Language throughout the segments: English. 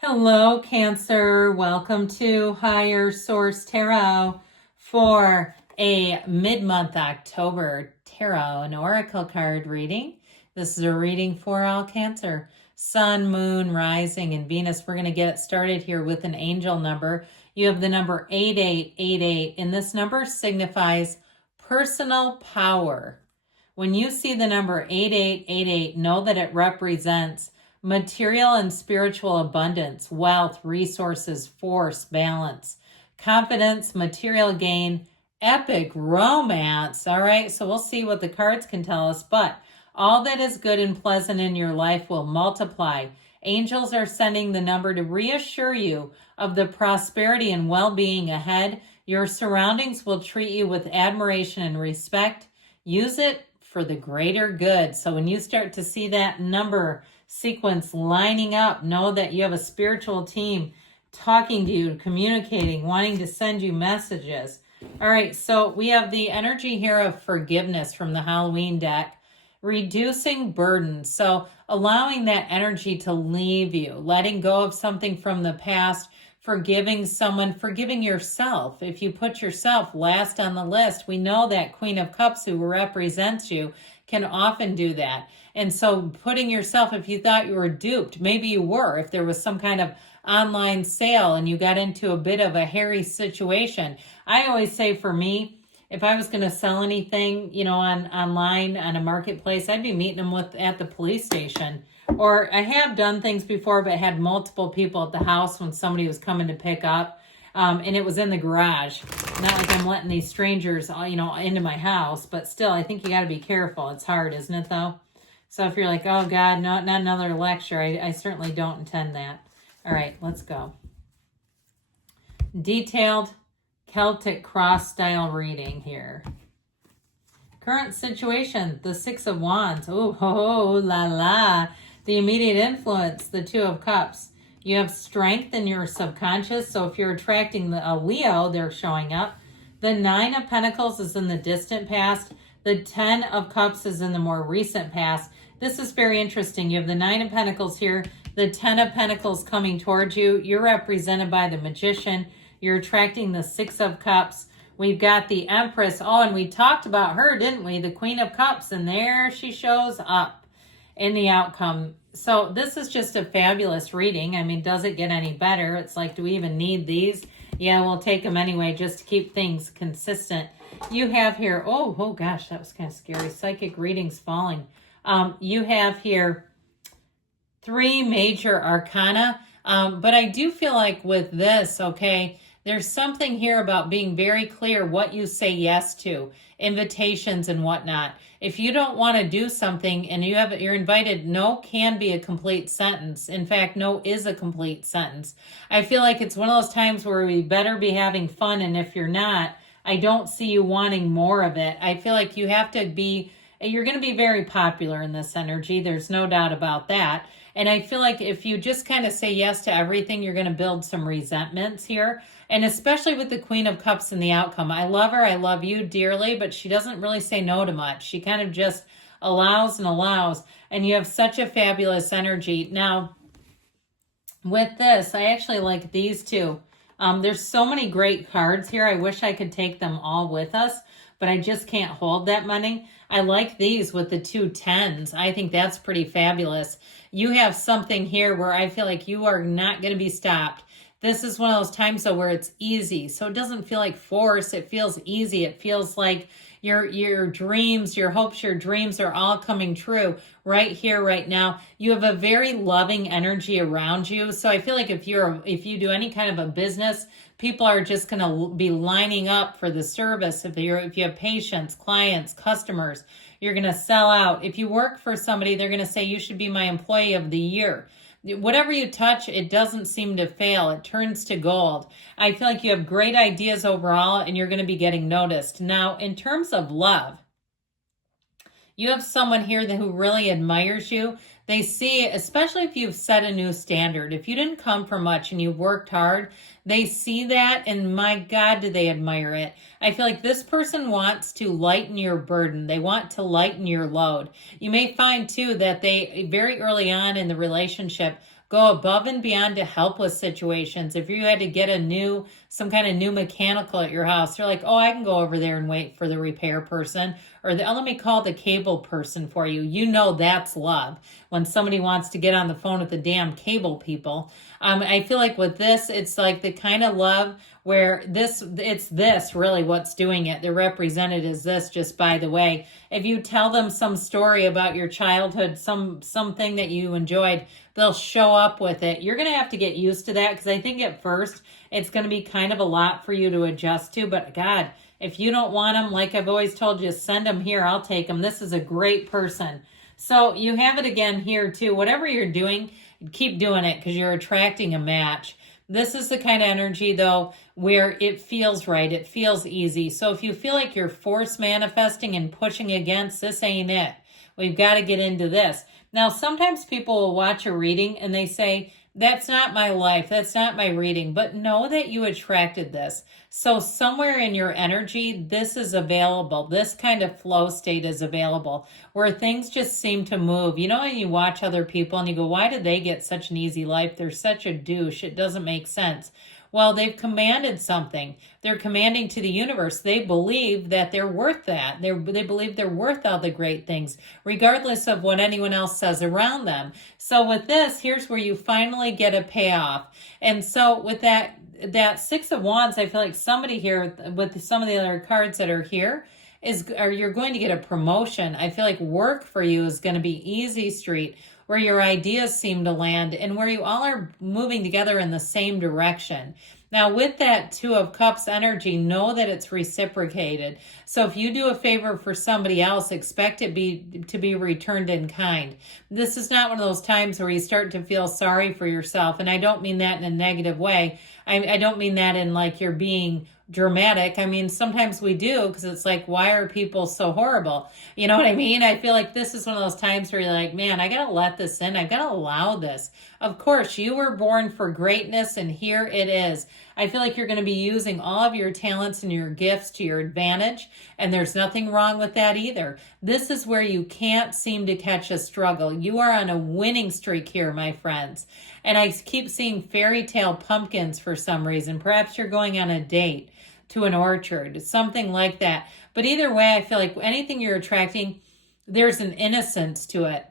Hello, Cancer. Welcome to Higher Source Tarot for a mid-month October tarot and oracle card reading. This is a reading for all Cancer. Sun, Moon, Rising, and Venus. We're going to get it started here with an angel number. You have the number 8888, and this number signifies personal power. When you see the number 8888, know that it represents material and spiritual abundance, wealth, resources, force, balance, confidence, material gain, epic romance. All right, so we'll see what the cards can tell us, but all that is good and pleasant in your life will multiply. Angels are sending the number to reassure you of the prosperity and well-being ahead. Your surroundings will treat you with admiration and respect. Use it for the greater good. So when you start to see that number sequence lining up, know that you have a spiritual team talking to you, communicating, wanting to send you messages. All right, so we have the energy here of forgiveness from the Halloween deck, reducing burdens. So allowing that energy to leave you, letting go of something from the past, forgiving someone, forgiving yourself. If you put yourself last on the list, we know that Queen of Cups, who represents you, can often do that. And so putting yourself, if you thought you were duped, maybe you were, if there was some kind of online sale and you got into a bit of a hairy situation. I always say, for me, if I was going to sell anything, online on a marketplace, I'd be meeting them at the police station. Or I have done things before, but had multiple people at the house when somebody was coming to pick up. And it was in the garage. Not like I'm letting these strangers, into my house, but still, I think you got to be careful. It's hard, isn't it, though? So if you're like, oh, God, not another lecture, I certainly don't intend that. All right, let's go. Detailed Celtic cross-style reading here. Current situation, the Six of Wands. Oh, ho, la, la. The immediate influence, the Two of Cups. You have strength in your subconscious. So if you're attracting a Leo, they're showing up. The Nine of Pentacles is in the distant past. The Ten of Cups is in the more recent past. This is very interesting. You have the Nine of Pentacles here. The Ten of Pentacles coming towards you. You're represented by the Magician. You're attracting the Six of Cups. We've got the Empress. Oh, and we talked about her, didn't we? The Queen of Cups. And there she shows up in the outcome. So this is just a fabulous reading. I mean, does it get any better? It's like, do we even need these? Yeah, we'll take them anyway just to keep things consistent. You have here, oh gosh, that was kind of scary. Psychic readings falling. You have here 3 major arcana. But I do feel like with this, okay, there's something here about being very clear what you say yes to, invitations and whatnot. If you don't want to do something and you're invited, no can be a complete sentence. In fact, no is a complete sentence. I feel like it's one of those times where we better be having fun, and if you're not, I don't see you wanting more of it. I feel like you're going to be very popular in this energy. There's no doubt about that. And I feel like if you just kind of say yes to everything, you're going to build some resentments here. And especially with the Queen of Cups in the outcome. I love her. I love you dearly, but she doesn't really say no to much. She kind of just allows and allows. And you have such a fabulous energy. Now, with this, I actually like these two. There's so many great cards here. I wish I could take them all with us, but I just can't hold that many. I like these with the 2 tens. I think that's pretty fabulous. You have something here where I feel like you are not going to be stopped. This is one of those times, though, where it's easy. So it doesn't feel like force. It feels easy. It feels like your dreams, your hopes, your dreams are all coming true right here, right now. You have a very loving energy around you. So I feel like if you do any kind of a business, people are just going to be lining up for the service. If you have patients, clients, customers, you're going to sell out. If you work for somebody, they're going to say, you should be my employee of the year. Whatever you touch, it doesn't seem to fail. It turns to gold. I feel like you have great ideas overall, and you're going to be getting noticed. Now, in terms of love, you have someone here who really admires you. They see, especially if you've set a new standard, if you didn't come for much and you worked hard, they see that, and my God, do they admire it. I feel like this person wants to lighten your burden. They want to lighten your load. You may find, too, that they, very early on in the relationship, go above and beyond to help with situations. If you had to get some kind of new mechanical at your house, you're like, oh, I can go over there and wait for the repair person, or let me call the cable person for you. You know that's love. When somebody wants to get on the phone with the damn cable people. I feel like with this, it's like the kind of love where it's this really what's doing it. They're represented as this, just by the way. If you tell them some story about your childhood, something that you enjoyed, they'll show up with it. You're going to have to get used to that, because I think at first it's going to be kind of a lot for you to adjust to. But God, if you don't want them, like I've always told you, send them here. I'll take them. This is a great person. So you have it again here too. Whatever you're doing, keep doing it, because you're attracting a match. This is the kind of energy, though, where it feels right. It feels easy. So if you feel like you're force manifesting and pushing against, this ain't it. We've got to get into this. Now, sometimes people will watch a reading and they say, that's not my life. That's not my reading. But know that you attracted this. So somewhere in your energy, this is available. This kind of flow state is available, where things just seem to move. You know, when you watch other people and you go, why did they get such an easy life? They're such a douche. It doesn't make sense. Well, they've commanded something. They're commanding to the universe. They believe that they're worth that. They believe they're worth all the great things, regardless of what anyone else says around them. So with this, here's where you finally get a payoff. And so with that Six of Wands, I feel like somebody here, with some of the other cards that are here, you're going to get a promotion. I feel like work for you is going to be easy street, where your ideas seem to land and where you all are moving together in the same direction. Now, with that Two of Cups energy, know that it's reciprocated. So if you do a favor for somebody else, expect it to be returned in kind. This is not one of those times where you start to feel sorry for yourself. And I don't mean that in a negative way. I don't mean that in like you're being dramatic. I mean, sometimes we do, because it's like, why are people so horrible? You know what I mean? I feel like this is one of those times where you're like, man, I got to let this in. I've got to allow this. Of course, you were born for greatness, and here it is. I feel like you're going to be using all of your talents and your gifts to your advantage, and there's nothing wrong with that either. This is where you can't seem to catch a struggle. You are on a winning streak here, my friends. And I keep seeing fairy tale pumpkins for some reason. Perhaps you're going on a date to an orchard, something like that. But either way, I feel like anything you're attracting, there's an innocence to it.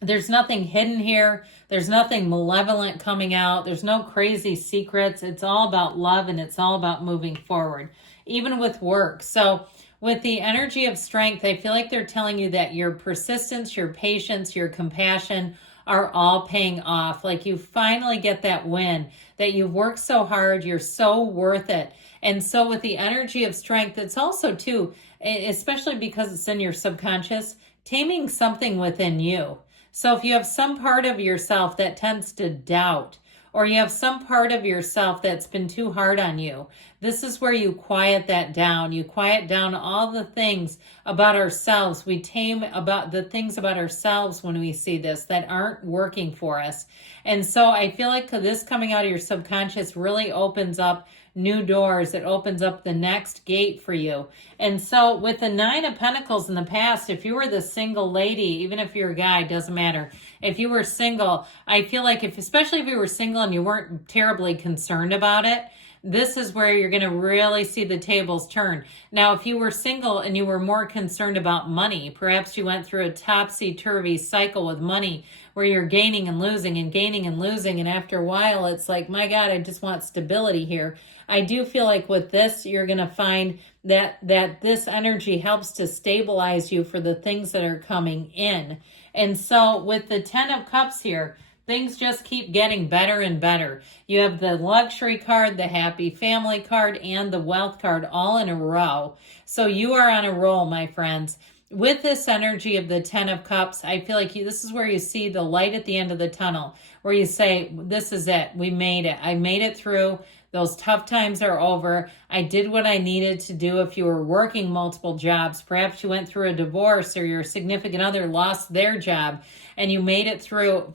There's nothing hidden here. There's nothing malevolent coming out. There's no crazy secrets. It's all about love, and it's all about moving forward, even with work. So with the energy of strength, I feel like they're telling you that your persistence, your patience, your compassion are all paying off. Like you finally get that win, that you've worked so hard. You're so worth it. And so with the energy of strength, it's also too, especially because it's in your subconscious, taming something within you. So if you have some part of yourself that tends to doubt, or you have some part of yourself that's been too hard on you, this is where you quiet that down. You quiet down all the things about ourselves. We tame about the things about ourselves when we see this that aren't working for us. And so I feel like this coming out of your subconscious really opens up new doors. It opens up the next gate for you. And so with the Nine of Pentacles in the past, if you were the single lady, even if you're a guy, doesn't matter. If you were single, I feel like especially if you were single and you weren't terribly concerned about it, this is where you're going to really see the tables turn. Now, if you were single and you were more concerned about money, perhaps you went through a topsy-turvy cycle with money where you're gaining and losing and gaining and losing. And after a while, it's like, my God, I just want stability here. I do feel like with this, you're going to find that this energy helps to stabilize you for the things that are coming in. And so with the Ten of Cups here, things just keep getting better and better. You have the luxury card, the happy family card, and the wealth card all in a row. So you are on a roll, my friends. With this energy of the Ten of Cups, I feel like this is where you see the light at the end of the tunnel, where you say, this is it. We made it. I made it through. Those tough times are over. I did what I needed to do. If you were working multiple jobs, perhaps you went through a divorce or your significant other lost their job and you made it through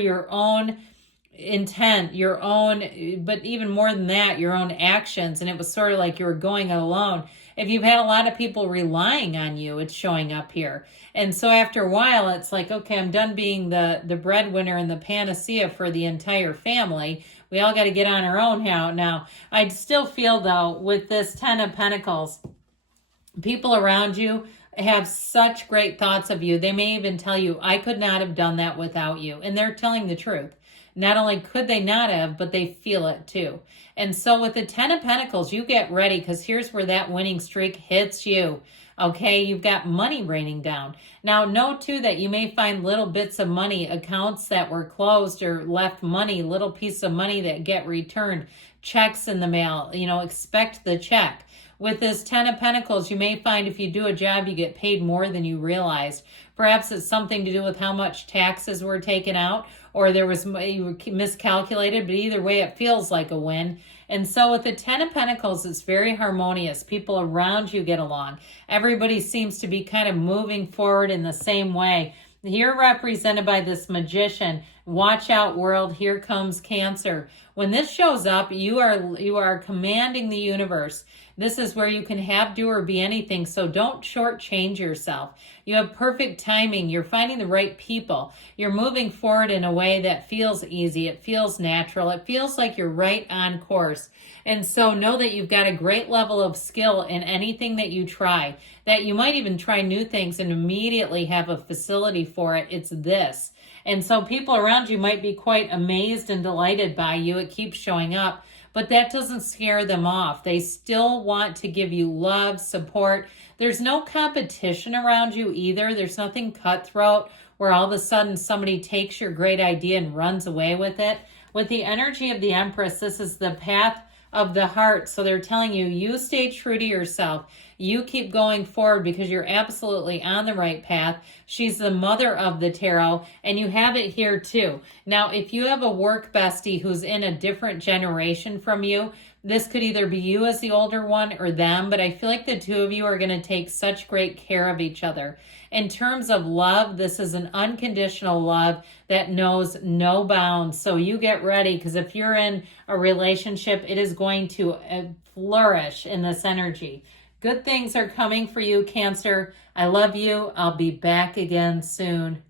your own intent, your own, but even more than that, your own actions. And it was sort of like you were going it alone. If you've had a lot of people relying on you, it's showing up here. And so after a while, it's like, okay, I'm done being the breadwinner and the panacea for the entire family. We all got to get on our own now. I still feel, though, with this Ten of Pentacles, people around you have such great thoughts of you. They may even tell you, I could not have done that without you. And they're telling the truth. Not only could they not have, but they feel it too. And so with the Ten of Pentacles, you get ready, because here's where that winning streak hits you. Okay, you've got money raining down. Now, know too that you may find little bits of money, accounts that were closed or left money, little piece of money that get returned, checks in the mail. Expect the check. With this Ten of Pentacles, you may find if you do a job, you get paid more than you realized. Perhaps it's something to do with how much taxes were taken out, or you were miscalculated, but either way, it feels like a win. And so with the Ten of Pentacles, it's very harmonious. People around you get along. Everybody seems to be kind of moving forward in the same way. You're represented by this Magician. Watch out, world. Here comes Cancer. When this shows up, you are commanding the universe. This is where you can have, do, or be anything, so don't shortchange yourself. You have perfect timing. You're finding the right people. You're moving forward in a way that feels easy. It feels natural. It feels like you're right on course. And so know that you've got a great level of skill in anything that you try, that you might even try new things and immediately have a facility for it. It's this. And so people around you might be quite amazed and delighted by you. It keeps showing up. But that doesn't scare them off. They still want to give you love, support. There's no competition around you either. There's nothing cutthroat where all of a sudden somebody takes your great idea and runs away with it. With the energy of the Empress, this is the path of the heart. So they're telling you, you stay true to yourself. You keep going forward because you're absolutely on the right path. She's the mother of the tarot, and you have it here too. Now, if you have a work bestie who's in a different generation from you, this could either be you as the older one or them, but I feel like the two of you are going to take such great care of each other. In terms of love, this is an unconditional love that knows no bounds. So you get ready, because if you're in a relationship, it is going to flourish in this energy. Good things are coming for you, Cancer. I love you. I'll be back again soon.